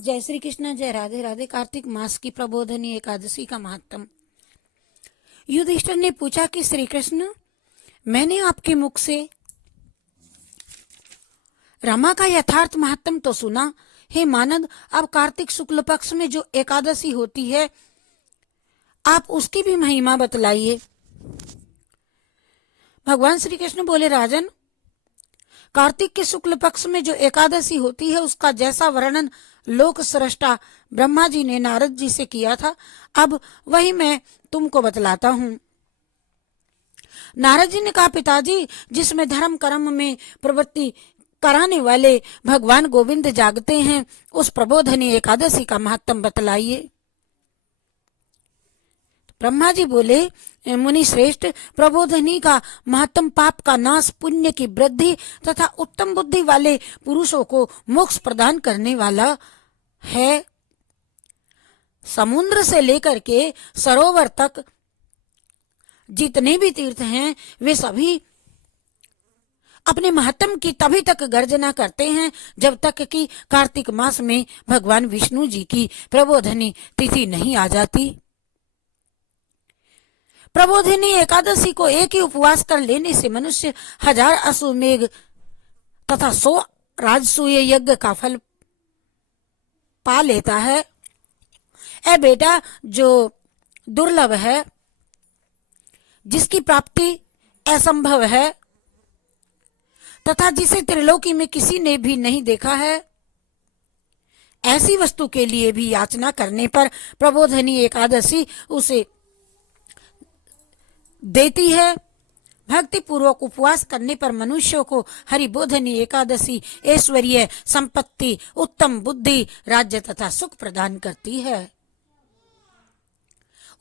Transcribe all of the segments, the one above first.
जय श्री कृष्ण, जय राधे राधे। कार्तिक मास की प्रबोधनी एकादशी का महात्म। युधिष्ठिर ने पूछा कि श्री कृष्ण, मैंने आपके मुख से रमा का यथार्थ महात्म तो सुना, हे मानद, अब कार्तिक शुक्ल पक्ष में जो एकादशी होती है आप उसकी भी महिमा बतलाइए। भगवान श्री कृष्ण बोले, राजन, कार्तिक के शुक्ल पक्ष में जो एकादशी होती है उसका जैसा वर्णन लोक सृष्टा ब्रह्मा जी ने नारद जी से किया था, अब वही मैं तुमको बतलाता हूँ। नारद जी ने कहा, पिताजी, जिसमें धर्म कर्म में प्रवृत्ति कराने वाले भगवान गोविंद जागते हैं, उस प्रबोधनी एकादशी का महत्व बतलाइए। ब्रह्मा जी बोले, मुनि श्रेष्ठ, प्रबोधनी का महत्तम पाप का नाश, पुण्य की वृद्धि तथा उत्तम बुद्धि वाले पुरुषों को मोक्ष प्रदान करने वाला है। समुद्र से लेकर के सरोवर तक जितने भी तीर्थ हैं वे सभी अपने महत्तम की तभी तक गर्जना करते हैं जब तक कि कार्तिक मास में भगवान विष्णु जी की प्रबोधनी तिथि नहीं आ जाती। प्रबोधिनी एकादशी को एक ही उपवास कर लेने से मनुष्य 1000 अश्वमेघ तथा 100 राजसूय यज्ञ का फल पा लेता है। ए बेटा, जो दुर्लभ है, जिसकी प्राप्ति असंभव है तथा जिसे त्रिलोकी में किसी ने भी नहीं देखा है, ऐसी वस्तु के लिए भी याचना करने पर प्रबोधनी एकादशी उसे देती है। भक्ति पूर्वक उपवास करने पर मनुष्यों को हरिबोधनी एकादशी ऐश्वर्य, संपत्ति, उत्तम बुद्धि, राज्य तथा सुख प्रदान करती है।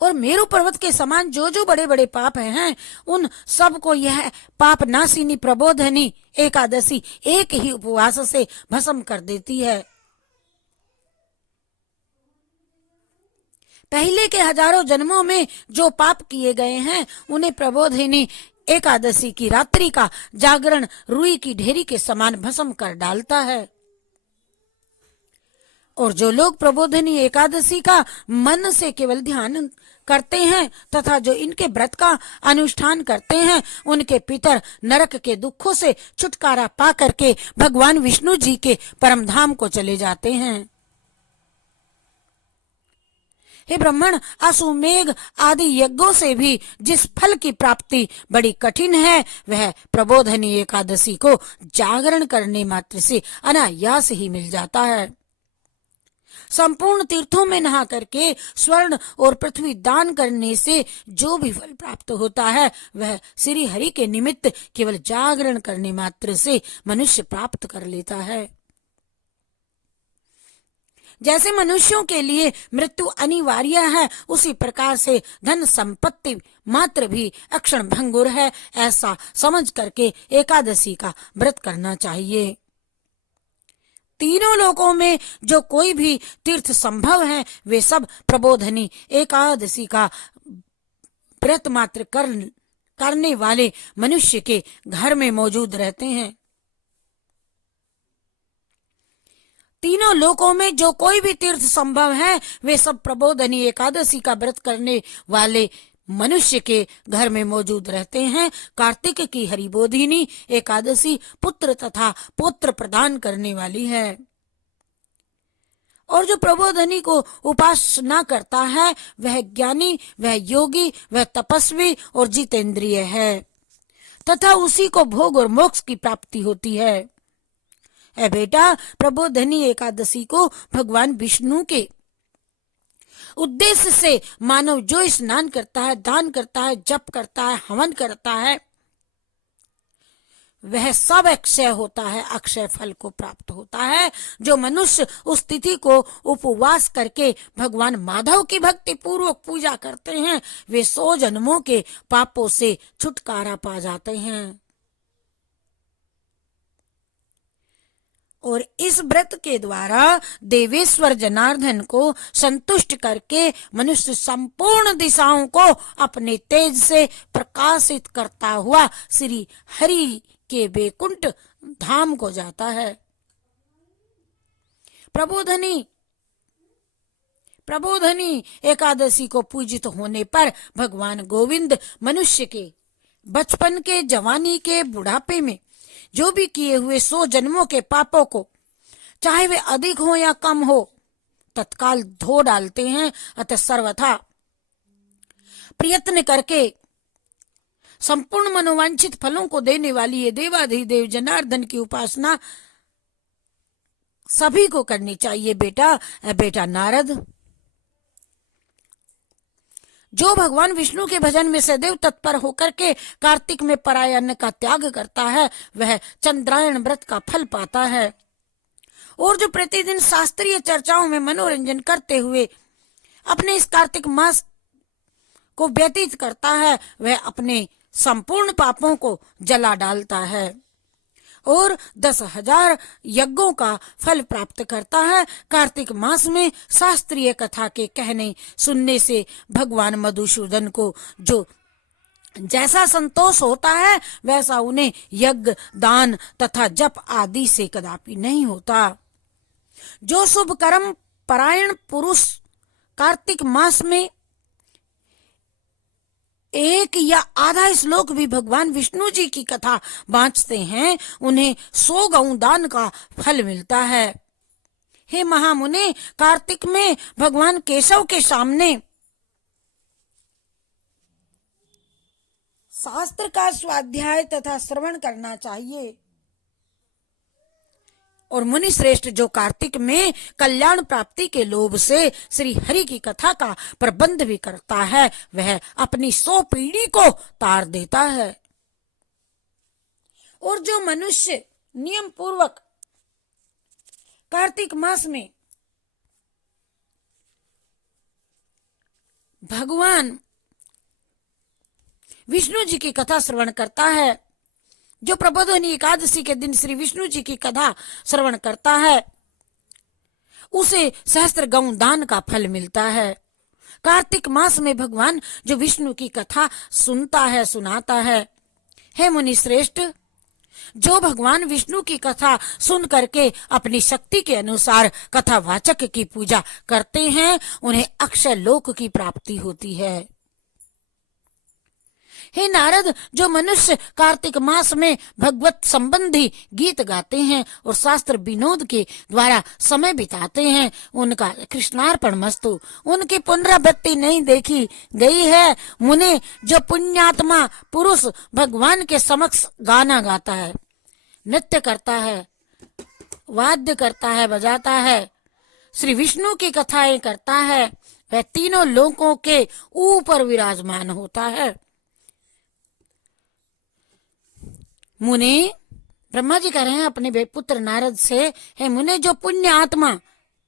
और मेरु पर्वत के समान जो जो बड़े बड़े पाप हैं उन सब को यह पाप नाशिनी प्रबोधनी एकादशी एक ही उपवास से भस्म कर देती है। पहले के हजारों जन्मों में जो पाप किए गए हैं उन्हें प्रबोधिनी एकादशी की रात्रि का जागरण रुई की ढेरी के समान भस्म कर डालता है। और जो लोग प्रबोधिनी एकादशी का मन से केवल ध्यान करते हैं तथा जो इनके व्रत का अनुष्ठान करते हैं, उनके पितर नरक के दुखों से छुटकारा पा करके भगवान विष्णु जी के परम धाम को चले जाते हैं। हे ब्राह्मण, अश्वमेघ आदि यज्ञों से भी जिस फल की प्राप्ति बड़ी कठिन है, वह प्रबोधनी एकादशी को जागरण करने मात्र से अनायास ही मिल जाता है। संपूर्ण तीर्थों में नहा करके स्वर्ण और पृथ्वी दान करने से जो भी फल प्राप्त होता है वह श्री हरि के निमित्त केवल जागरण करने मात्र से मनुष्य प्राप्त कर लेता है। जैसे मनुष्यों के लिए मृत्यु अनिवार्य है, उसी प्रकार से धन संपत्ति मात्र भी अक्षण भंगुर है, ऐसा समझ करके एकादशी का व्रत करना चाहिए। तीनों लोकों में जो कोई भी तीर्थ संभव है वे सब प्रबोधनी एकादशी का व्रत मात्र करने वाले मनुष्य के घर में मौजूद रहते हैं। तीनों लोकों में जो कोई भी तीर्थ संभव है वे सब प्रबोधनी एकादशी का व्रत करने वाले मनुष्य के घर में मौजूद रहते हैं। कार्तिक की हरिबोधिनी एकादशी पुत्र तथा पौत्र प्रदान करने वाली है। और जो प्रबोधनी को उपासना करता है वह ज्ञानी, वह योगी, वह तपस्वी और जितेंद्रिय है तथा उसी को भोग और मोक्ष की प्राप्ति होती है। ऐ बेटा, प्रबोधनी एकादशी को भगवान विष्णु के उद्देश्य से मानव जो स्नान करता है, दान करता है, जप करता है, हवन करता है, वह सब अक्षय होता है, अक्षय फल को प्राप्त होता है। जो मनुष्य उस तिथि को उपवास करके भगवान माधव की भक्ति पूर्वक पूजा करते हैं वे 100 जन्मों के पापों से छुटकारा पा जाते हैं। और इस व्रत के द्वारा देवेश्वर जनार्दन को संतुष्ट करके मनुष्य संपूर्ण दिशाओं को अपने तेज से प्रकाशित करता हुआ श्री हरि के वैकुंठ धाम को जाता है। प्रबोधनी प्रबोधनी एकादशी को पूजित होने पर भगवान गोविंद मनुष्य के बचपन के, जवानी के, बुढ़ापे में जो भी किए हुए 100 जन्मों के पापों को, चाहे वे अधिक हो या कम हो, तत्काल धो डालते हैं। अतः सर्वथा प्रयत्न करके संपूर्ण मनोवांछित फलों को देने वाली ये देवाधिदेव जनार्दन की उपासना सभी को करनी चाहिए। बेटा नारद, जो भगवान विष्णु के भजन में सदैव तत्पर होकर के कार्तिक में पराय अन्न का त्याग करता है, वह चंद्रायण व्रत का फल पाता है। और जो प्रतिदिन शास्त्रीय चर्चाओं में मनोरंजन करते हुए अपने इस कार्तिक मास को व्यतीत करता है, वह अपने संपूर्ण पापों को जला डालता है और 10,000 यज्ञों का फल प्राप्त करता है। कार्तिक मास में शास्त्रीय कथा के कहने सुनने से भगवान मधुसूदन को जो जैसा संतोष होता है, वैसा उन्हें यज्ञ, दान तथा जप आदि से कदापि नहीं होता। जो शुभ कर्म परायण पुरुष कार्तिक मास में एक या आधा श्लोक भी भगवान विष्णु जी की कथा बाँचते हैं, उन्हें 100 गौ दान का फल मिलता है। हे महामुने, कार्तिक में भगवान केशव के सामने शास्त्र का स्वाध्याय तथा श्रवण करना चाहिए। और मुनि श्रेष्ठ जो कार्तिक में कल्याण प्राप्ति के लोभ से श्री हरि की कथा का प्रबंध भी करता है, वह अपनी 100 पीढ़ी को तार देता है। और जो मनुष्य नियम पूर्वक कार्तिक मास में भगवान विष्णु जी की कथा श्रवण करता है, जो प्रबोधनी एकादशी के दिन श्री विष्णु जी की कथा श्रवण करता है, उसे सहस्त्र गौ दान का फल मिलता है। कार्तिक मास में भगवान जो विष्णु की कथा सुनता है, सुनाता है। हे मुनि श्रेष्ठ, जो भगवान विष्णु की कथा सुन करके अपनी शक्ति के अनुसार कथावाचक की पूजा करते हैं, उन्हें अक्षय लोक की प्राप्ति होती है। हे नारद, जो मनुष्य कार्तिक मास में भगवत संबंधी गीत गाते हैं और शास्त्र विनोद के द्वारा समय बिताते हैं, उनका कृष्णार्पण मस्तु। उनकी पुनरावृत्ति नहीं देखी गई है। मुने, जो पुण्यात्मा पुरुष भगवान के समक्ष गाना गाता है, नृत्य करता है, वाद्य करता है, बजाता है, श्री विष्णु की कथाएं करता है, वह तीनों लोकों के ऊपर विराजमान होता है। मुने, ब्रह्मा जी कह रहे हैं अपने पुत्र नारद से, हे मुने, जो पुण्य आत्मा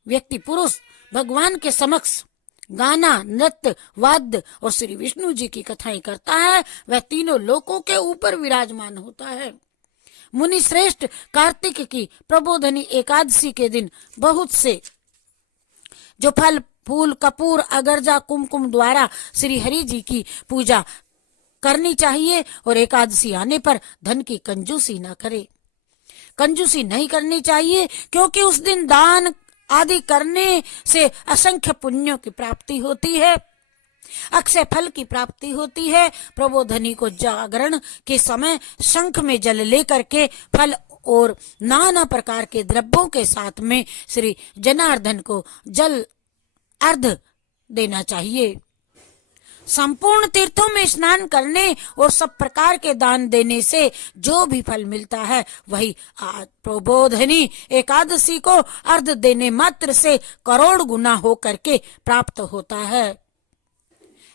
व्यक्ति पुरुष भगवान के समक्ष गाना, नृत्य, वाद्य और श्री विष्णु जी की कथाएं करता है, वह तीनों लोकों के ऊपर विराजमान होता है। मुनि श्रेष्ठ, कार्तिक की प्रबोधनी एकादशी के दिन बहुत से जो फल, फूल, कपूर, अगरजा, कुमकुम द्वारा श्री हरि जी की पूजा करनी चाहिए और एकादशी आने पर धन की कंजूसी न करे। कंजूसी नहीं करनी चाहिए, क्योंकि उस दिन दान आदि करने से असंख्य पुण्यों की प्राप्ति होती है, अक्षय फल की प्राप्ति होती है। प्रबोधनी को जागरण के समय शंख में जल लेकर के फल और नाना प्रकार के द्रव्यों के साथ में श्री जनार्दन को जल अर्घ देना चाहिए। संपूर्ण तीर्थों में स्नान करने और सब प्रकार के दान देने से जो भी फल मिलता है, वही प्रबोधनी एकादशी को अर्घ देने मात्र से करोड़ गुना हो करके प्राप्त होता है।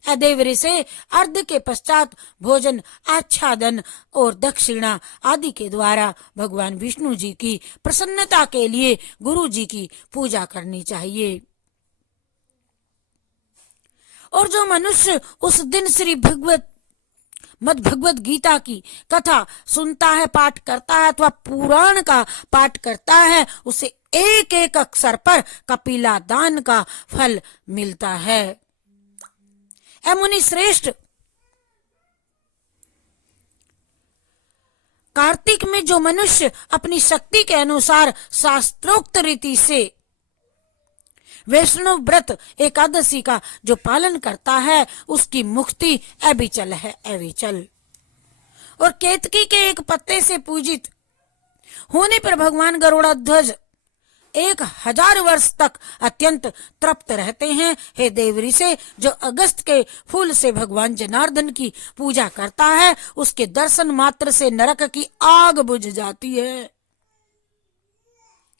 अदेवरी से अर्घ के पश्चात भोजन, आच्छादन और दक्षिणा आदि के द्वारा भगवान विष्णु जी की प्रसन्नता के लिए गुरु जी की पूजा करनी चाहिए। और जो मनुष्य उस दिन श्री भगवत गीता की कथा सुनता है, पाठ करता है अथवा पुराण का पाठ करता है, उसे एक एक अक्षर पर कपिला दान का फल मिलता है। ऐ मुनि श्रेष्ठ, कार्तिक में जो मनुष्य अपनी शक्ति के अनुसार शास्त्रोक्त रीति से वैष्णव व्रत एकादशी का जो पालन करता है उसकी मुक्ति अविचल है, अविचल। और केतकी के एक पत्ते से पूजित होने पर भगवान गरुड़ध्वज 1000 वर्ष तक अत्यंत तृप्त रहते हैं। हे देवरी से जो अगस्त के फूल से भगवान जनार्दन की पूजा करता है उसके दर्शन मात्र से नरक की आग बुझ जाती है।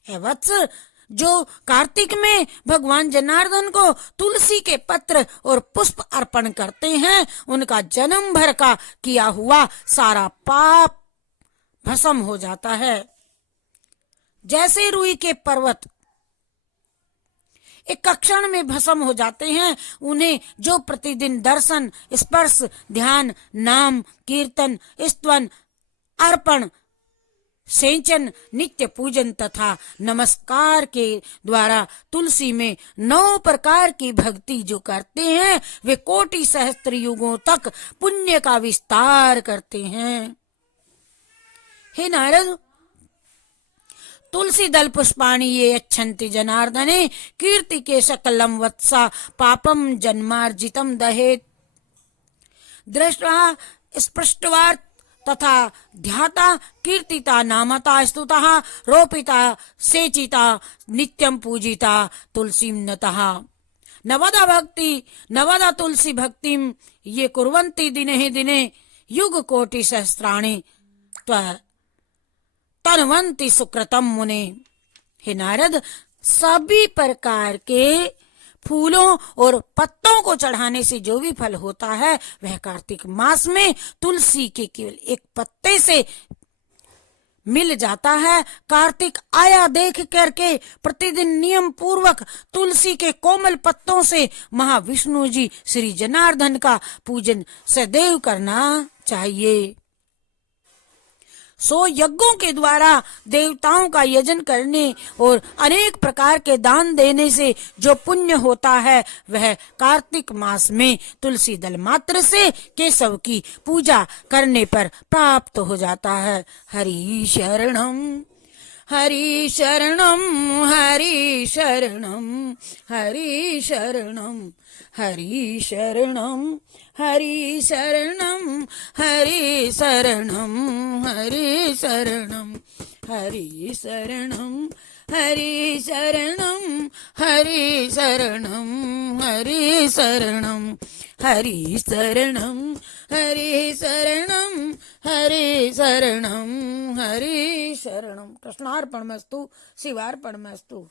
हे वत्स, जो कार्तिक में भगवान जनार्दन को तुलसी के पत्र और पुष्प अर्पण करते हैं उनका जन्म भर का किया हुआ सारा पाप भस्म हो जाता है। जैसे रुई के पर्वत एक क्षण में भस्म हो जाते हैं, उन्हें जो प्रतिदिन दर्शन, स्पर्श, ध्यान, नाम, कीर्तन, स्तवन, अर्पण, सेचन, नित्य पूजन तथा नमस्कार के द्वारा तुलसी में 9 प्रकार की भक्ति जो करते हैं वे कोटि सहस्त्र युगों तक पुण्य का विस्तार करते हैं। हे नारद, तुलसी दल पुष्पाणि ये अच्छन्ति जनार्दने कीर्ति के सकलम वत्सा पापम जन्मार्जितम दहेत। दृष्ट्वा स्पृष्ट्वा तथा ध्याता कीर्तिता नामता स्तुतः रोपिता सेचिता नित्यं पूजिता तुलसीं नतः। नवदा तुलसी भक्तिं ये कुर्वन्ति दिने दिने युग कोटि सहस्राणि तन्वन्ति सुकृतम मुने। हे नारद, सभी प्रकार के फूलों और पत्तों को चढ़ाने से जो भी फल होता है वह कार्तिक मास में तुलसी के केवल एक पत्ते से मिल जाता है। कार्तिक आया देख करके प्रतिदिन नियम पूर्वक तुलसी के कोमल पत्तों से महाविष्णु जी श्री जनार्दन का पूजन सदैव करना चाहिए। 100 यज्ञों के द्वारा देवताओं का यजन करने और अनेक प्रकार के दान देने से जो पुण्य होता है वह कार्तिक मास में तुलसी दल मात्र से केशव की पूजा करने पर प्राप्त हो जाता है। हरि शरणम हरि शरणम हरि शरणम हरि शरणम हरि शरणम हरि शरणम हरि शरणम हरि शरणम हरि शरणम हरि शरणम हरि शरणम हरि शरणम हरि शरणम हरि शरणम हरि शरणम हरि शरणम। कृष्णार्पणमस्तु, शिवार्पणमस्तु।